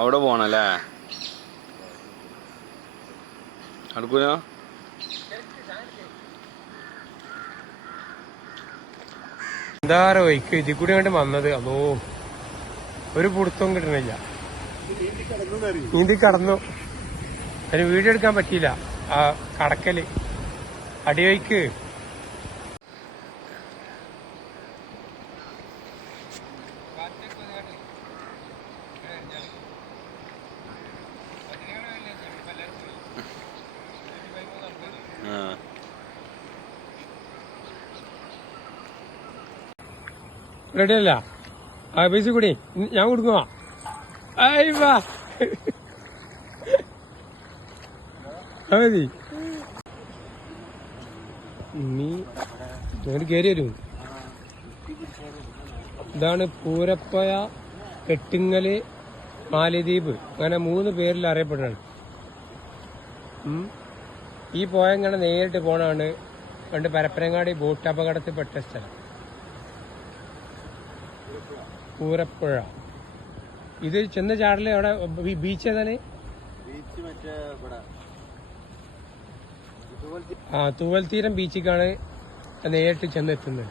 അവിടെ പോണല്ലേ? അടുക്കൂല. എന്താ വൈക്ക് ഇതിൽ കൂടി അങ്ങോട്ട് വന്നത്. അതോ ഒരു പിടുത്തവും കിട്ടണില്ല. നീന്തി കടന്നു. അതിന് വീഡിയോ എടുക്കാൻ പറ്റിയില്ല. ആ കടക്കല് അടിവയ്ക്ക്. റെഡിയല്ല? ആ പൈസ കൂടി ഞാൻ കൊടുക്കുവാ. മതി നീ കയറി വരൂ. ഇതാണ് പൂരപ്പയ, കെട്ടിങ്ങല്, മാലിദ്വീപ്, അങ്ങനെ 3 പേരിൽ അറിയപ്പെടുകയാണ്. ഈ പോയ ഇങ്ങനെ നേരിട്ട് പോണാണ് പണ്ട് പരപ്പനങ്ങാടി ബോട്ട് അപകടത്തിൽപ്പെട്ട സ്ഥലം പൂരപ്പുഴ. ഇത് ചെന്ന് ചാടല് അവിടെ ബീച്ച് ഏതാണ്? തൂവൽത്തീരം ബീച്ചിലേക്കാണ് നേരിട്ട് ചെന്നെത്തുന്നത്.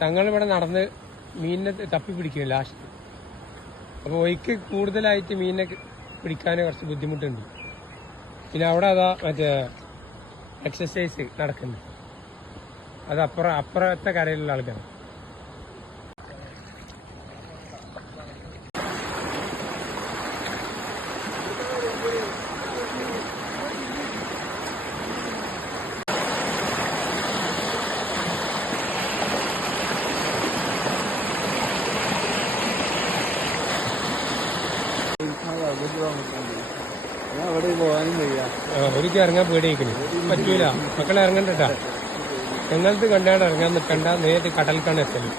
തങ്ങളിവിടെ നടന്ന് മീനിനെ തപ്പിപ്പിടിക്കും ലാസ്റ്റ്. അപ്പോൾ ഒഴുക്ക് കൂടുതലായിട്ട് മീനിനെ പിടിക്കാൻ കുറച്ച് ബുദ്ധിമുട്ടുണ്ട്. പിന്നെ അവിടെ അതാ മറ്റേ എക്സസൈസ് നടക്കുന്നു. അത് അപ്പുറത്തെ കരയിലുള്ള ആൾക്കാർ. ഒരിക്കലും ഇറങ്ങാൻ പേടിയിരിക്കുന്നു. പറ്റൂല, മക്കളെ ഇറങ്ങണ്ടട്ടാ. ഞങ്ങൾക്ക് കണ്ടാണ്ട് ഇറങ്ങാൻ നിൽക്കണ്ട, നേരിട്ട് കടൽക്കാണ് എത്തല്.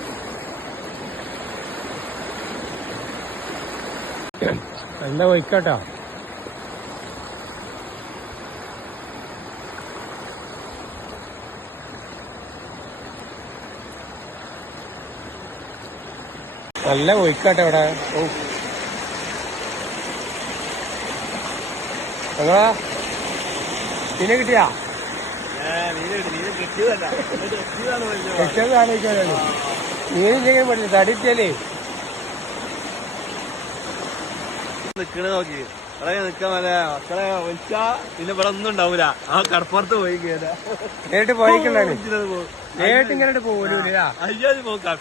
നല്ല ഒഴിക്കാട്ടോ. നല്ല ഒഴിക്കാട്ടോ ഇവിടെ. ഞങ്ങളാ മീനെ കിട്ടിയാ? കിട്ടിയത് ആലോചിക്കാനാണ്. മീനില്ലെങ്കിൽ പറ്റില്ല, തടിച്ചാലേ നിക്കണ നോക്കി നിക്കാൻ പോലെ മക്കളെ ഒഴിച്ചാ പിന്നെ ഇവിടെ ഒന്നും ഉണ്ടാവൂല. ആ കടപ്പുറത്ത് പോയി നേരിട്ട് പോയിക്കണ്ടാണ്. നേരിട്ട് ഇങ്ങനെ പോകൂല. അയ്യോ പോക്കാം.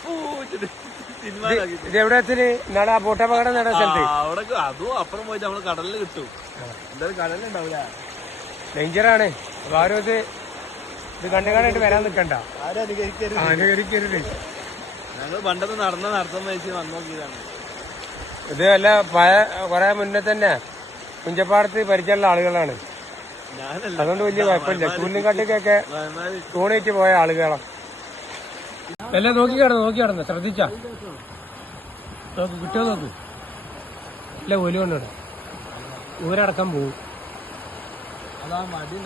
ഇത് എവിടെ വെച്ചിട്ട് നാളെ ആ ബോട്ടപകടം നടന്ന സ്ഥലത്ത് അവിടെ അതും അപ്പുറം പോയിട്ട് നമ്മള് കടലിൽ കിട്ടും. എന്തായാലും കടലുണ്ടാവൂല, ഡേഞ്ചറാണ്. അപ്പൊ ആരും ഇത് കണ്ടുകാണായിട്ട് വരാൻ നിൽക്കണ്ട. അനുകരിക്കരുത്. ഞങ്ങൾ പണ്ടത്തെ നടത്തം വെച്ച് വന്നു നോക്കിയതാണ്. ഇത് അല്ല കൊറേ മുന്നേ തന്നെ കുഞ്ചപ്പാടത്ത് പരിചയമുള്ള ആളുകളാണ്. അതുകൊണ്ട് വലിയ കുഴപ്പമില്ല. ചൂലിനെക്കാട്ടിക്കൊക്കെ തൂണിയിട്ട് പോയ ആളുകളാണ്. എല്ലാം നോക്കി കിടന്നു ശ്രദ്ധിച്ചാ നോക്ക്, കിട്ടോ നോക്ക്. ഇല്ല ഒലി കൊണ്ടിട ഊരടക്കം പോവും.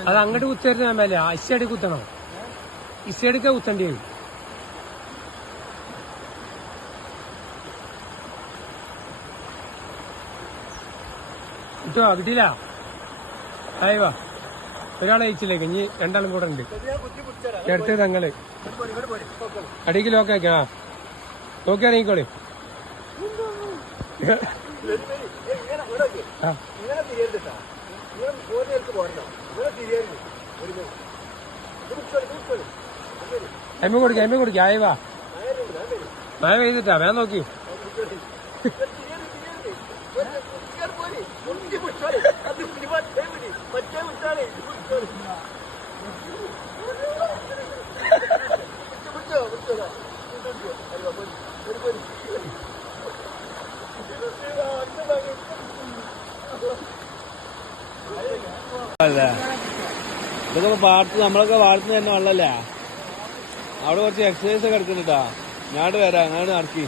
അത് അങ്ങോട്ട് കുത്തരുന്ന ഞാൻ മേലെ ഇസടി കുത്തണം. ഇസടിക്ക കുത്തേണ്ടി വരും. കിട്ടോ? കിട്ടിയില്ല. ആയിവാ, ഒരാളെ അയച്ചില്ലേക്ക്. ഇനി 2 ആളും കൂടെ ഉണ്ട്. എടുത്ത് തങ്ങള് അടിക്ക് ലോക്കാ നോക്കി ഇറങ്ങിക്കോളി. അമ്മ കൊടുക്ക. ആയിവാ, മഴ പെയ്തിട്ടാ വേഗം നോക്കി. ഇതൊക്കെ പാടത്ത് നമ്മളൊക്കെ പാടത്ത് തന്നെ വെള്ളല്ലേ. അവിടെ കുറച്ച് എക്സസൈസ് ഒക്കെ എടുക്കുന്നുട്ടാ. ഞാട് വരാം, അങ്ങോട്ട് നടക്കി.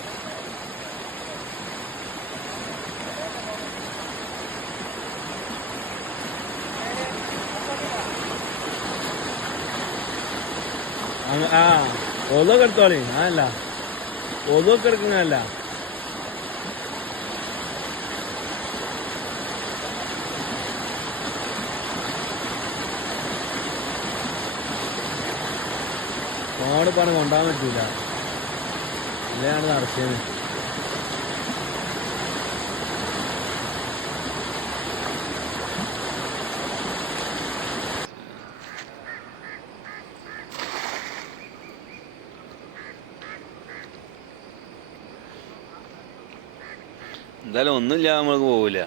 ഒതൊക്കെ എടുത്തോളി. അതല്ല ഒതൊക്കെ എടുക്കുന്നതല്ല. ഫോണ് പണം കൊണ്ടാൻ പറ്റൂല. ഇതാണ് നടക്കുന്നത്. എന്തായാലും ഒന്നുമില്ല, നമ്മൾക്ക് പോവില്ല.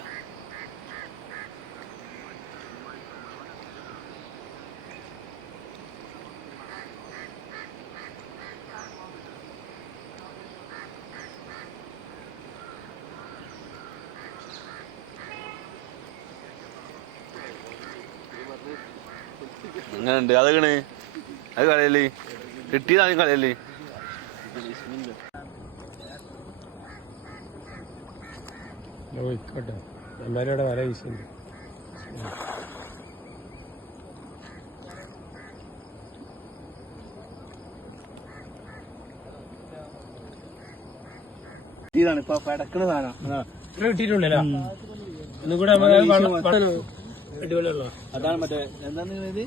അങ്ങനെയുണ്ട്. അതൊക്കെ അത് കളയല്ലേ, കിട്ടിയതാണ് കളയല്ലേ. ഇക്കോട്ടെ എല്ലാവരും ഇവിടെ വല വീശുന്നുണ്ട്. ഇതാണ് ഇപ്പൊ കിടക്കുന്ന സാധനം കിട്ടിയിട്ടുണ്ടല്ലോ. ഒന്നും കൂടെ അടിപൊളിയുള്ളൂ. അതാണ് മറ്റേ എന്താണ് ഇത്